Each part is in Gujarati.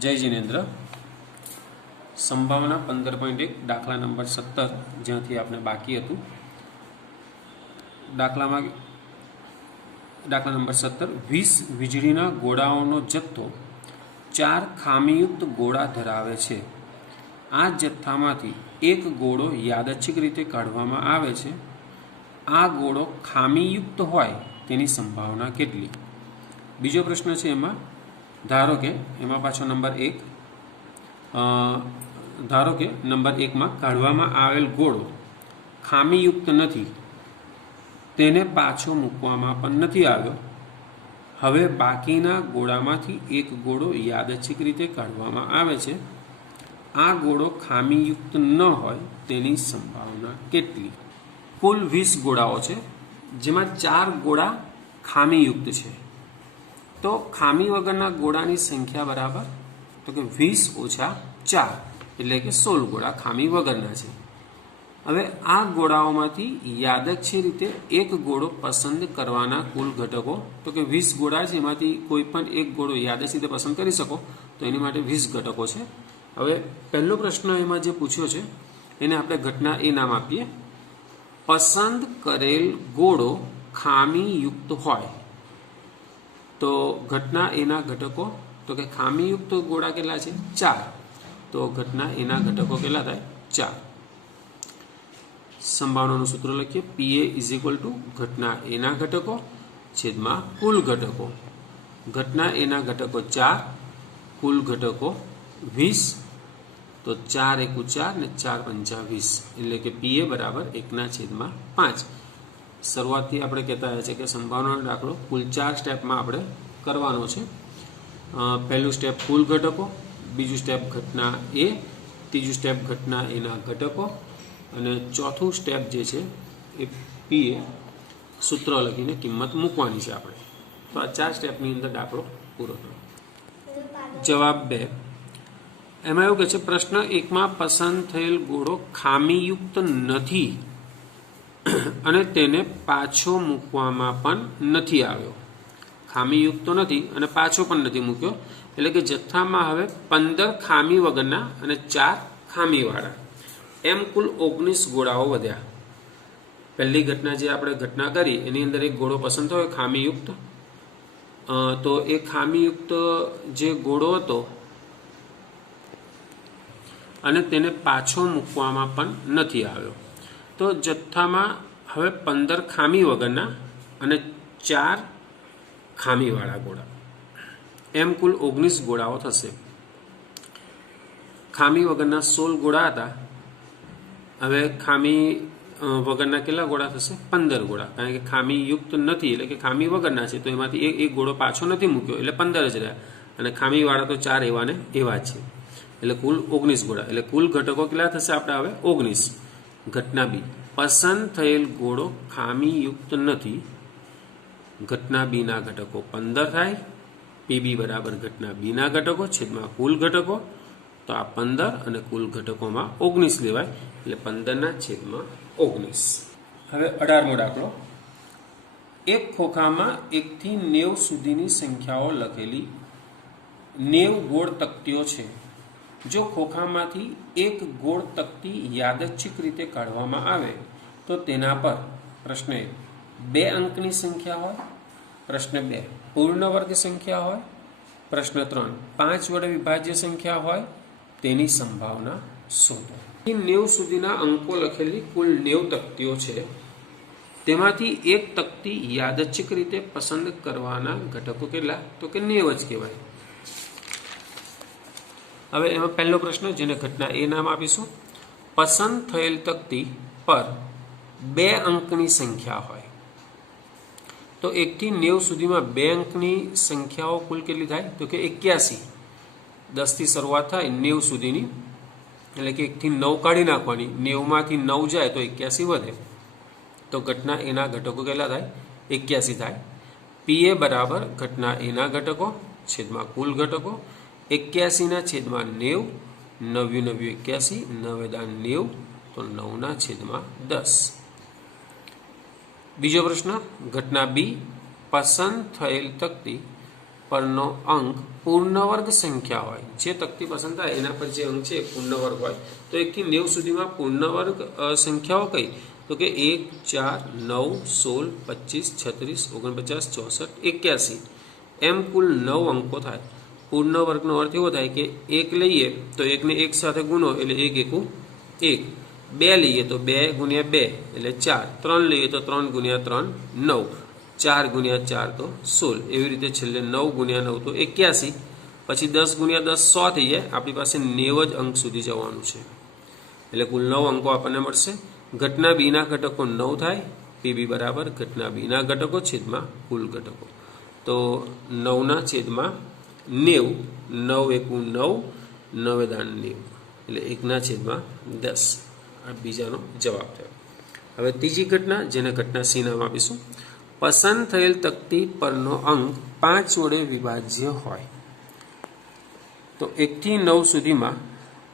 जय जिनेन्द्र। संभावना 15.1 दाखला नंबर 17 ज्यांथी आपने बाकी हतुं। दाखला नंबर 17 20 वीजळीना गोळाओनो जत्थो 4 खामीयुक्त गोळा धरावे छे। आ जत्थामांथी एक गोळो यादच्छिक रीते काढवामां आवे छे। आ गोळो खामीयुक्त होय तेनी संभावना केटली? बीजो प्रश्न छे एमां धारो के एमां पाछो नंबर 1 धारो के नंबर 1 में काढवामां आवेल गोळो खामीयुक्त नथी, तेने पाछो मूकवामां पण नथी आव्यो। हवे बाकीना गोळामांथी एक गोळो यादच्छिक रीते काढवामां आवे छे। आ गोळो खामीयुक्त न होय तेनी संभावना केटली? कुल 20 गोळाओ छे, जेमां 4 गोळा खामीयुक्त छे। तो खामी वगरना गोळानी संख्या बराबर तो कि 20 ओछा 4 એટલે કે 16 गोळा खामी वगरना छे। હવે આ ગોળાઓમાંથી યાદચ્છિક રીતે એક ગોળો પસંદ કરવાના કુલ ઘટકો તો કે 20 ગોળા છે, એમાંથી કોઈ પણ એક ગોળો યાદચ્છિક રીતે પસંદ કરી શકો તો એની માટે 20 ઘટકો છે। હવે પહેલો પ્રશ્ન એમાં જે પૂછ્યો છે એને આપણે ઘટના એ નામ આપીએ, પસંદ કરેલ ગોળો ખામીયુક્ત હોય। तो घटना एना घटको तो कि खामीयुक्त गोळा केटला छे 4, तो घटना एना घटको केटला थाय 4। संभावनानुं सूत्र लखीए, PA = घटना एना घटको छेदमां कुल घटको। घटना एना घटको 4, कुल घटको 20, तो 4 × 4 ने 4 × 5 = 20 એટલે કે PA = 1/5। શરૂઆતથી આપણે કહેતા હોય છે કે સંભાવનાનો દાખલો કુલ 4 સ્ટેપમાં આપણે કરવાનો છે। પહેલું સ્ટેપ કુલ ઘટકો, બીજું સ્ટેપ ઘટના એ, ત્રીજું સ્ટેપ ઘટના એના ઘટકો અને ચોથું સ્ટેપ જે છે એ પીએ સૂત્ર લખીને કિંમત મૂકવાની છે આપણે। તો આ 4 સ્ટેપની અંદર દાખલો પૂરો થયો। જવાબ 2 એમાં એવું કહે છે પ્રશ્ન 1માં પસંદ થયેલ ગોળો ખામીયુક્ત નથી અને તેને પાછો મૂકવામાં પણ નથી આવ્યો। ખામીયુક્ત નથી અને પાછો પણ નથી મૂક્યો એટલે કે જથ્થામાં હવે 15 ખામી વગરના અને 4 ખામીવાળા એમ કુલ 19 ગોળાઓ વધ્યા। પહેલી ઘટના જે આપણે ઘટના કરી એની અંદર એક ગોળો પસંદ થયો ખામીયુક્ત, તો એ ખામીયુક્ત જે ગોળો હતો અને તેને પાછો મૂકવામાં પણ નથી આવ્યો। तो जत्था में हवे 15 खामी वगरना अने 4 खामीवाळा गोळा एम कुल 19 गोळाओ थशे। खामी वगरना 16 गोळा हता, हवे खामी वगरना केटला गोळा थशे 15 गोळा, कारण के खामी युक्त नथी એટલે કે ખામી વગરના છે તો એમાંથી એક गोळो पाछो નથી મૂક્યો એટલે 15 જ રહ્યા અને ખામીવાળા તો 4 એવા ને એવા જ છે એટલે कुल 19 गोळा એટલે कुल घटको કેટલા થશે આપણે હવે 19। घटना बी पसंद थયેલ गोळो खामीयुक्त नथी, घटना बी ना घटको 15 थाय। पीबी बराबर घटना बी ना घटको छेदमां कुल घटको, तो आ 15 અને कुल घटकोमां 19 लेवाय એટલે 15/19। હવે 18મો દાખલો, એક ખોખામાં 1 થી 90 સુધીની સંખ્યાઓ લખેલી 90 ગોળ તકતીઓ છે। जो खोखामांथी एक गोळ तकती यादच्छिक रीते काढवामां आवे तो तेना पर प्रश्न 1 2 अंकनी संख्या होय, प्रश्न 2 पूर्ण वर्ग संख्या होय, प्रश्न 3 5 वडे विभाज्य संख्या होय तेनी संभावना शोधो। 90 सुधीना अंको लखेली कुल 90 तकतीओ छे, तेमांथी एक तकती यादच्छिक रीते पसंद करवाना घटको કેટલા तो કે 90 જ કહેવાય। હવે એમાં પહેલો પ્રશ્ન જેને ઘટના એ નામ આપીશું, પસંદ થયેલ તકતી પર 2 અંકની સંખ્યા હોય તો 1 થી 90 સુધીમાં 2 અંકની સંખ્યાઓ કુલ કેટલી થાય તો કે 81। 10 થી શરૂઆત થાય 90 સુધીની એટલે કે 1 થી 9 કાઢી નાખવાની, 90 માંથી 9 જાય તો 81 વધે, તો ઘટના એના ઘટકો કેટલા થાય 81 થાય। પીએ બરાબર ઘટના એના ઘટકો છેદમાં કુલ ઘટકો 81/90, 90 × 81, 9 तो 9/10। बीजो प्रश्न घटना बी पसंद थયેल तकती પરનો અંક પૂર્ણ વર્ગ સંખ્યા હોય, જે તકતી પસંદ થાય એના પર જે અંક છે એ પૂર્ણ વર્ગ હોય, તો 1 થી 90 સુધીમાં પૂર્ણ વર્ગ સંખ્યાઓ કઈ? તો કે 1, 4, 9, 16, 25, 36, 49, 64, 81 એમ કુલ 9 અંકો થાય। પૂર્ણ વર્ગનો અર્થ એવો થાય કે 1 લઈએ તો 1 ને 1 સાથે ગુણો એટલે 1 એકુ 1, 2 લઈએ તો 2 ગુણ્યા 2 એટલે 4, 3 લઈએ તો 3 ગુણ્યા 3 9, 4 ગુણ્યા 4 તો 16, એવી રીતે છેલ્લે 9 ગુણ્યા 9 તો 81, પછી 10 ગુણ્યા 10 100 થઈ જાય। આપણી પાસે 90 જ અંક સુધી જવાનું છે, એટલે કુલ 9 અંકો આપણને મળશે। ઘટના બીના ઘટકો 9 થાય। પીબી બરાબર ઘટના બીના ઘટકો છેદમાં કુલ ઘટકો, તો 9 છેદમાં 90, 9 એકુ 9, 9 દાન 90 એટલે 1 છેદમાં 10 આ બીજાનો જવાબ થયો। હવે ત્રીજી ઘટના, જેને ઘટના સી નામ આપીશું। પસંદ થયેલ તકતી પરનો અંક 5 વડે વિભાજ્ય હોય, તો 1 થી 9 સુધીમાં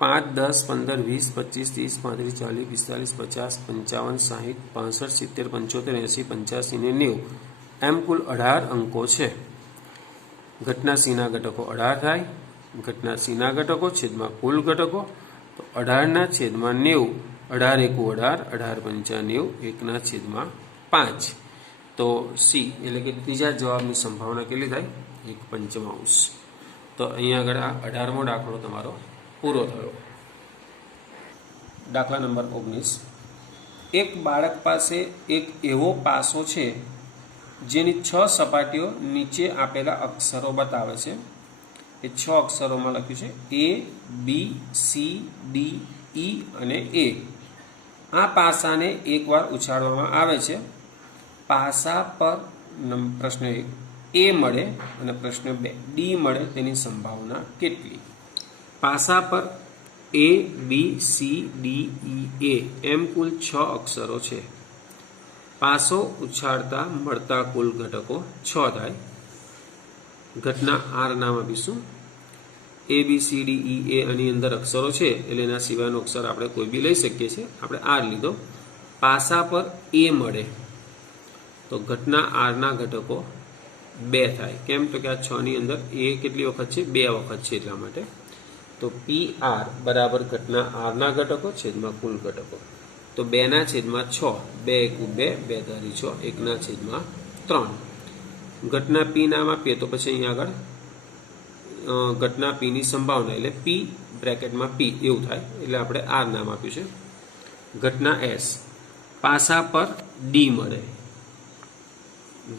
5, 10, 15, 20, 25, 30, 35, 40, 45, 50, 60, 65, 70, 75, 80, 85 ને 90 એમ કુલ 18 અંકો છે। ઘટના સીના ઘટકો 18 થાય। ઘટના સીના ઘટકો છેદમાં કુલ ઘટકો, તો 18 છેદમાં 90, 18 એકુ 18, 18 પંચા 90, 1 છેદમાં 5, તો સી એટલે કે ત્રીજા જવાબની સંભાવના કેટલી થાય? 1/5। તો અહીંયા આગળ આ 18મો દાખલો તમારો પૂરો થયો। દાખલા નંબર 19। એક બાળક પાસે એક એવો પાસો છે જેની 6 સપાટીઓ નીચે આપેલા અક્ષરો બતાવે છે। એ 6 અક્ષરોમાં લખ્યું છે A, B, C, D, E અને A। આ પાસાને એકવાર ઉછાળવામાં આવે છે। પાસા પર પ્રશ્ન 1 A મળે અને પ્રશ્ન 2 D મળે તેની સંભાવના કેટલી? પાસા પર A, B, C, D, E, A એમ કુલ 6 અક્ષરો છે। પાસો ઉછાળતા મળતા કુલ ઘટકો 6 થાય। ઘટના આર નામ આપીશું। A, B, C, D, E, A આની અંદર અક્ષરો છે એટલે એના સિવાયનો અક્ષર આપણે કોઈ બી લઈ શકીએ છીએ। આપણે આર લીધો। પાસા પર A મળે તો ઘટના આરના ઘટકો 2 થાય। કેમ? તો કે આ 6 ની અંદર A કેટલી વખત છે? 2 વખત છે, એટલા માટે। તો પી આર બરાબર ઘટના આરના ઘટકો છેદમાં કુલ ઘટકો, તો 2 છેદમાં 6, 2 એકુ 2, 2 ધારી 6, 1 છેદમાં 3। ઘટના પી નામ આપીએ તો પછી અહીંયા આગળ ઘટના પી ની સંભાવના એટલે પી બ્રેકેટમાં પી એવું થાય, એટલે આપણે આર નામ આપ્યું છે। ઘટના એસ, પાસા પર ડી મળે।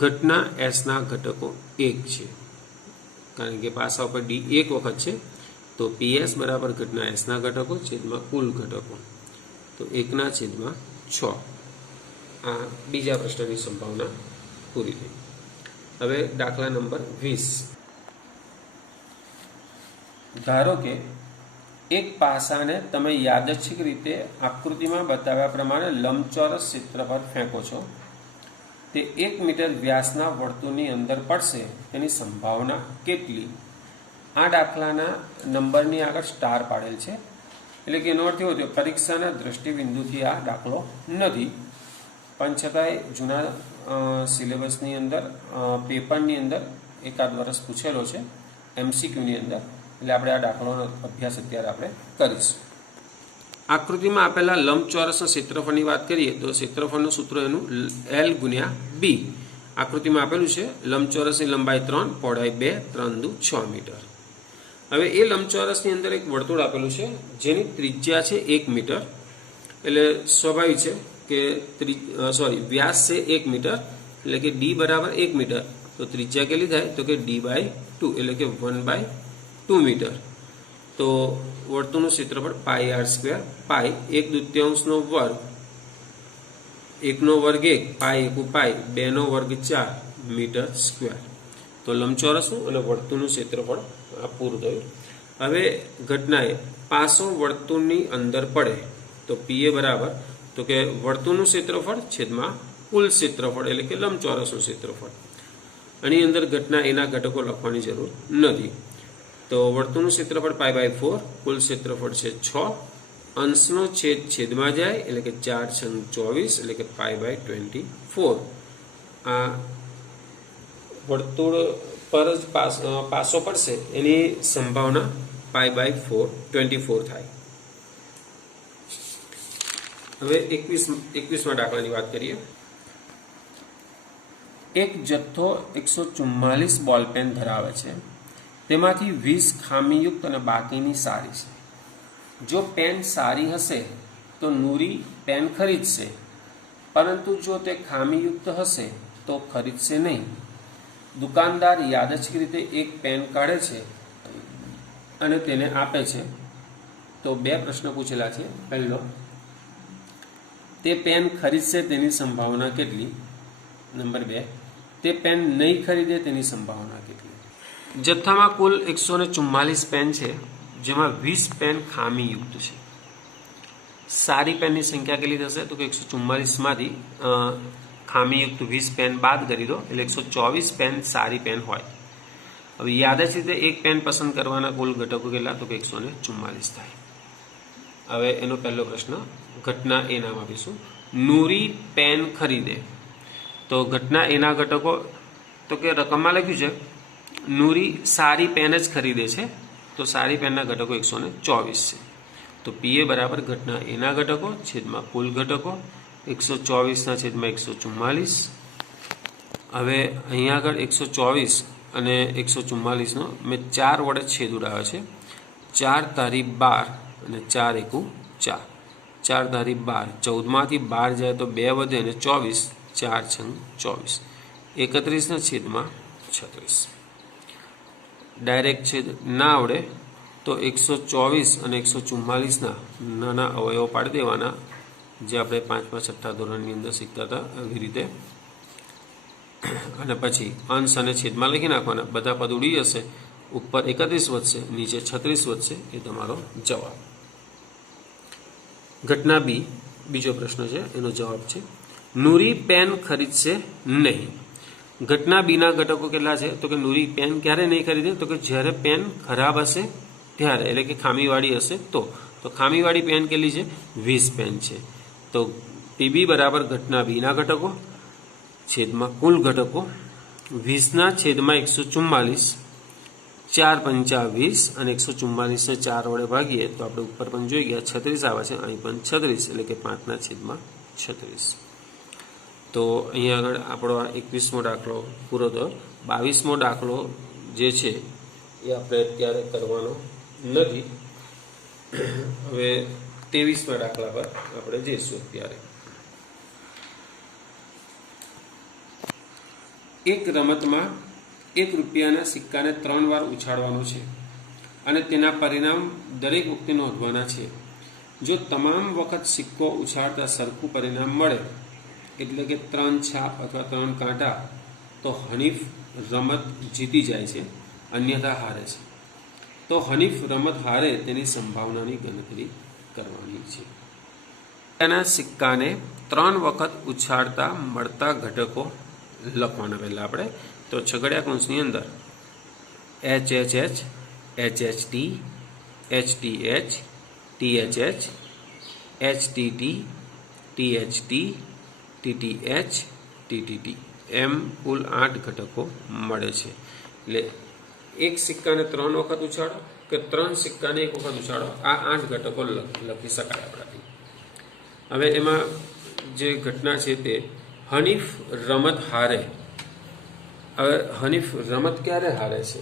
ઘટના એસ ના ઘટકો 1 છે, કારણ કે પાસા ઉપર ડી 1 વખત છે, તો પીએસ બરાબર ઘટના એસ ના ઘટકો છેદમાં કુલ ઘટકો, તો 1 છેદમાં 6। આ બીજા પ્રશ્નની સંભાવના પૂરી થઈ। હવે દાખલા નંબર 20। ધારો કે એક પાસાને તમે યાદચ્છિક રીતે આકૃતિમાં બતાવ્યા પ્રમાણે લંબચોરસ ક્ષેત્ર પર ફેંકો છો। તે 1 મીટર વ્યાસના વર્તુળની અંદર પડશે, તેની સંભાવના કેટલી? આ દાખલાના નંબરની આગળ સ્ટાર પાડેલ છે, એટલે કે એનો અર્થ એવો થયો પરીક્ષાના દ્રષ્ટિબિંદુથી આ દાખલો નથી, પણ છતાંય જૂના સિલેબસની અંદર પેપરની અંદર એકાદ વર્ષ પૂછેલો છે MCQની અંદર, એટલે આપણે આ દાખલાનો અભ્યાસ અત્યારે આપણે કરીશું। આકૃતિમાં આપેલા લંબચોરસના ક્ષેત્રફળની વાત કરીએ તો ક્ષેત્રફળનું સૂત્ર એનું L ગુણ્યા B। આકૃતિમાં આપેલું છે લંબચોરસની લંબાઈ 3, પહોળાઈ 2, 3 દુ 6 મીટર। હવે એ લંબચોરસની અંદર એક વર્તુળ આપેલું છે જેની ત્રિજ્યા છે 1 મીટર, એટલે સ્વાભાવિક છે કે વ્યાસ છે 1 મીટર, એટલે કે D બરાબર 1 મીટર, તો ત્રિજ્યા કેટલી થાય? તો કે D/2 એટલે કે 1/2 મીટર। તો વર્તુળનું ક્ષેત્રફળ πr², પાઈ 1/2 વર્ગ, 1 વર્ગ 1, પાઈ એકુ પાઈ, 2 વર્ગ 4 મીટર સ્ક્વેર। તો લંબચોરસનું અને વર્તુળનું ક્ષેત્રફળ આ પૂરું થયું। હવે ઘટનાએ પાસો વર્તુળની અંદર પડે તો પીએ બરાબર તો કે વર્તુળનું ક્ષેત્રફળ છેદમાં કુલ ક્ષેત્રફળ એટલે કે લંબચોરસનું ક્ષેત્રફળ। આની અંદર ઘટના એના ઘટકો લખવાની જરૂર નથી। તો વર્તુળનું ક્ષેત્રફળ π/4, કુલ ક્ષેત્રફળ છે 6, અંશનો છેદ છેદમાં જાય એટલે કે 4 × 24 એટલે કે π/24। આ વર્તુળ પર જ પાસો પડશે એની સંભાવના π/4 24 થાય। હવે 21મા દાખલાની વાત કરીએ। એક જથ્થો 144 બોલપેન ધરાવે છે, તેમાંથી 20 ખામીયુક્ત અને બાકીની સારી છે। જો પેન સારી હશે તો નૂરી પેન ખરીદશે, પરંતુ જો તે ખામીયુક્ત હશે તો ખરીદશે નહીં। દુકાનદાર યાદચ્છિક રીતે એક પેન કાઢે છે અને તેને આપે છે। તો બે પ્રશ્ન પૂછેલા છે। પહેલો, તે પેન ખરીદશે તેની સંભાવના કેટલી? નંબર 2, તે પેન નહીં ખરીદે તેની સંભાવના કેટલી? જથ્થામાં કુલ 144 પેન છે, જેમાં 20 પેન ખામીયુક્ત છે। સારી પેનની સંખ્યા કેટલી થશે? તો કે 144માંથી ખામીયુક્ત 20 પેન બાદ કરી દો એટલે 124 પેન સારી પેન હોય। હવે યાદચ્છિક રીતે એક પેન પસંદ કરવાના કુલ ઘટકો કેટલા? તો કે 144 થાય। હવે એનો પહેલો પ્રશ્ન ઘટના એ નામ આપીશું। નૂરી પેન ખરીદે, તો ઘટના એના ઘટકો તો કે રકમમાં લખ્યું છે નૂરી સારી પેન જ ખરીદે છે, તો સારી પેનના ઘટકો 124 છે। તો પીએ બરાબર ઘટના એના ઘટકો છેદમાં કુલ ઘટકો 124 છેદમાં 144। હવે અહીંયા આગળ 124 અને 144નો મેં 4 વડે છેદ ઉડાવ્યો છે। 4 તારી 12 અને 4 એકુ 4, 4 તારી 12, 14માંથી 12 જાય તો 2 વધે અને 24, 4 છંગ 24, 31 છેદમાં 36। ડાયરેક્ટ છેદ ના આવડે તો 124 અને 144ના નાના અવયવો પાડી દેવાના, જે આપણે 5મા 6ઠ્ઠા ધોરણની અંદર શીખતા હતા એવી રીતે, અને પછી અંશ અને છેદમાં લખી નાખવાના। બધા પદ ઉડી જશે, ઉપર 31 વધશે, નીચે 36 વધશે। એ તમારો જવાબ। ઘટના બી, બીજો પ્રશ્ન છે, એનો જવાબ છે નૂરી પેન ખરીદશે નહીં। ઘટના બીના ઘટકો કેટલા છે? તો કે નૂરી પેન ક્યારે નહીં ખરીદે? તો કે જ્યારે પેન ખરાબ હશે ત્યારે, એટલે કે ખામીવાળી હશે તો ખામીવાળી પેન કેટલી છે? 20 પેન છે। તો પીબી બરાબર ઘટના બીના ઘટકો છેદમાં કુલ ઘટકો 20ના છેદમાં 144, 4 પંચા 20 અને 144ને 4 વડે ભાગીએ તો આપણે ઉપર પણ જોઈ ગયા 36 આવે છે, અહીં પણ 36 એટલે કે 5ના છેદમાં 36। તો અહીંયા આગળ આપણો આ 21મો દાખલો પૂરો થયો। 22મો દાખલો જે છે એ આપણે અત્યારે કરવાનો નથી। હવે 23મા દાખલા પર આપણે જઈશું। અત્યારે એક રમતમાં 1 રૂપિયાના સિક્કાને 3 વાર ઉછાળવાનો છે અને તેના પરિણામ દરેક વખતે નોંધવાના છે। જો તમામ વખત સિક્કો ઉછાળતા સરખું પરિણામ મળે, એટલે કે 3 છાપ અથવા 3 કાંટા, તો હનીફ રમત જીતી જાય છે, અન્યથા હારે છે। તો હનીફ રમત હારે તેની સંભાવનાની ગણતરી કરવાની છે। તેના સિક્કાને 3 વખત ઉછાળતા મળતા ઘટકો લખવાના। પહેલા આપણે તો છગડિયા કૌંસની અંદર HHH, HHT, HTH, THH, HTT, THT, TTH, TTT એમ કુલ 8 ઘટકો મળે છે। એટલે એક સિક્કાને 3 વખત ઉછાળો કે 3 સિક્કાને 1 વખત ઉછાળો, આ 8 ઘટકો લખી શકાય આપણાથી। હવે એમાં જે ઘટના છે તે હનીફ રમત હારે। હવે હનીફ રમત ક્યારે હારે છે?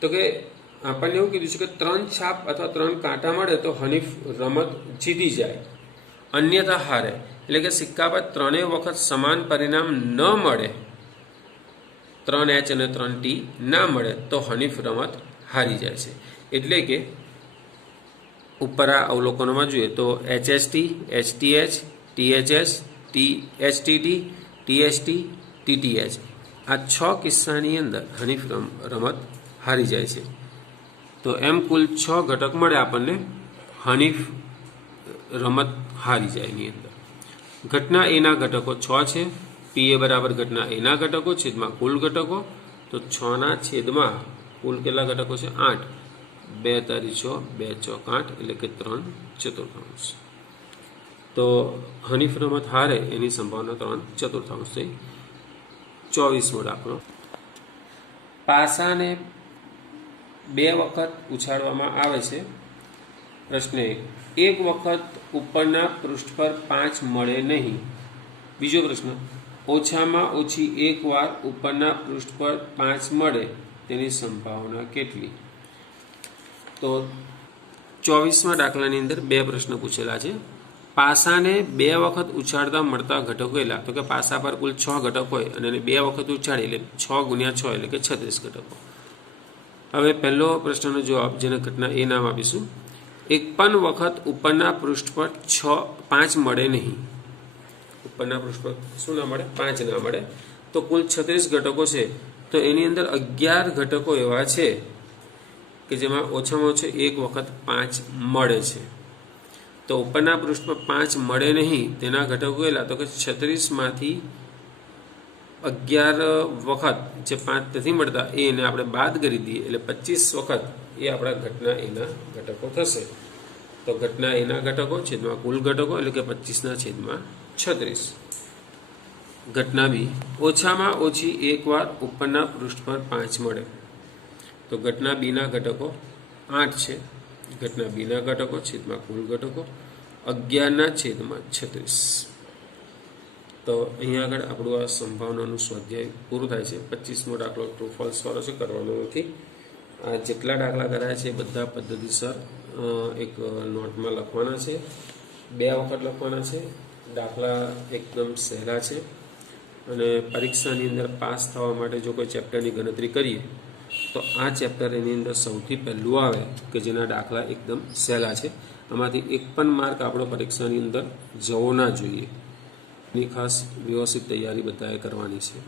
તો કે આપણને એવું કીધું છે કે 3 છાપ અથવા 3 કાંટા મળે તો હનીફ રમત જીતી જાય, અન્યથા હારે, એટલે કે સિક્કા પર 3 વખત સમાન પરિણામ ન મળે, 3H અને 3T ના મળે તો હનીફ રમત હારી જાય છે। એટલે કે ઉપર આ અવલોકનોમાં જોઈએ તો HHT, HTH, THS, HTT, THT, TTH આ 6 કિસ્સાની અંદર હનીફ રમત હારી જાય છે। તો એમ કુલ 6 ઘટક મળે આપણને હનીફ રમત હારી જાય એની અંદર। ઘટના એના ઘટકો 6 છે। પીએ બરાબર ઘટના એના ઘટકો છેદમાં કુલ ઘટકો, તો 6ના છેદમાં કુલ કેટલા ઘટકો છે? 8, 2 તારી 6, 2 ચોક 8 એટલે કે 3/4। તો હનીફ રમત હારે એની સંભાવના 3/4 થઈ। 24મો દાખલો। પાસાને 2 વખત ઉછાળવામાં આવે છે. પ્રશ્ન 1 વખત ઉપરના પૃષ્ઠ પર 5 મળે નહીં. બીજો પ્રશ્ન, ઓછામાં ઓછી 1 વાર ઉપરના પૃષ્ઠ પર 5 મળે તેની સંભાવના કેટલી? તો 24મા દાખલાની અંદર 2 પ્રશ્ન પૂછેલા છે. પાસાને 2 વખત ઉછાળતા મળતા ઘટકો એટલા, તો કે પાસા પર કુલ 6 ઘટક હોય અને એને 2 વખત ઉછાળી એટલે 6 ગુણ્યા 6 એટલે કે 36 ઘટકો. હવે પહેલો પ્રશ્નનો જવાબ, જેને ઘટના એ નામ આપીશું. 51 વખત ઉપરના પૃષ્ઠ પર 5 મળે નહીં. ઉપરના પૃષ્ઠ પર શું ના મળે? 5 ના મળે. તો કુલ 36 ઘટકો છે, તો એની અંદર 11 ઘટકો એવા છે કે જેમાં ઓછામાં ઓછો 1 વખત 5 મળે છે. તો ઉપરના પૃષ્ઠ પર 5 મળે નહીં તેના ઘટકો કેટલા? તો કે 36માંથી 11 વખત જે 5 નથી મળતા એને આપણે બાદ કરી દઈએ એટલે 25 વખત એ આપણા ઘટના એના ઘટકો થશે. તો ઘટના એના ઘટકો છેદમાં કુલ ઘટકો એટલે કે 25/36. ઘટના બી, ઓછામાં ઓછી 1 વાર ઉપરના પૃષ્ઠ પર 5 મળે. તો ઘટના બીના ઘટકો 8 છે. ઘટના બીના ઘટકો છેદમાં કુલ ઘટકો 11/36. તો અહીંયા આગળ આપણું આ સંભાવનાનું સ્વાધ્યાય પૂરું થાય છે. 25મો દાખલો ટ્રુ ફોલ્સ વાળો છે, કરવાનો નથી. આ જેટલા દાખલા કરાયા છે એ બધા પદ્ધતિસર એક નોટમાં લખવાના છે. 2 વખત લખવાના છે. દાખલા એકદમ સહેલા છે અને પરીક્ષાની અંદર પાસ થવા માટે જો કોઈ ચેપ્ટરની ગણતરી કરીએ તો આ ચેપ્ટર એની અંદર સૌથી પહેલું આવે કે જેના દાખલા એકદમ સહેલા છે. આમાંથી એક પણ માર્ક આપણો પરીક્ષાની અંદર જવો ના જોઈએ. એની ખાસ વ્યવસ્થિત તૈયારી બધાએ કરવાની છે.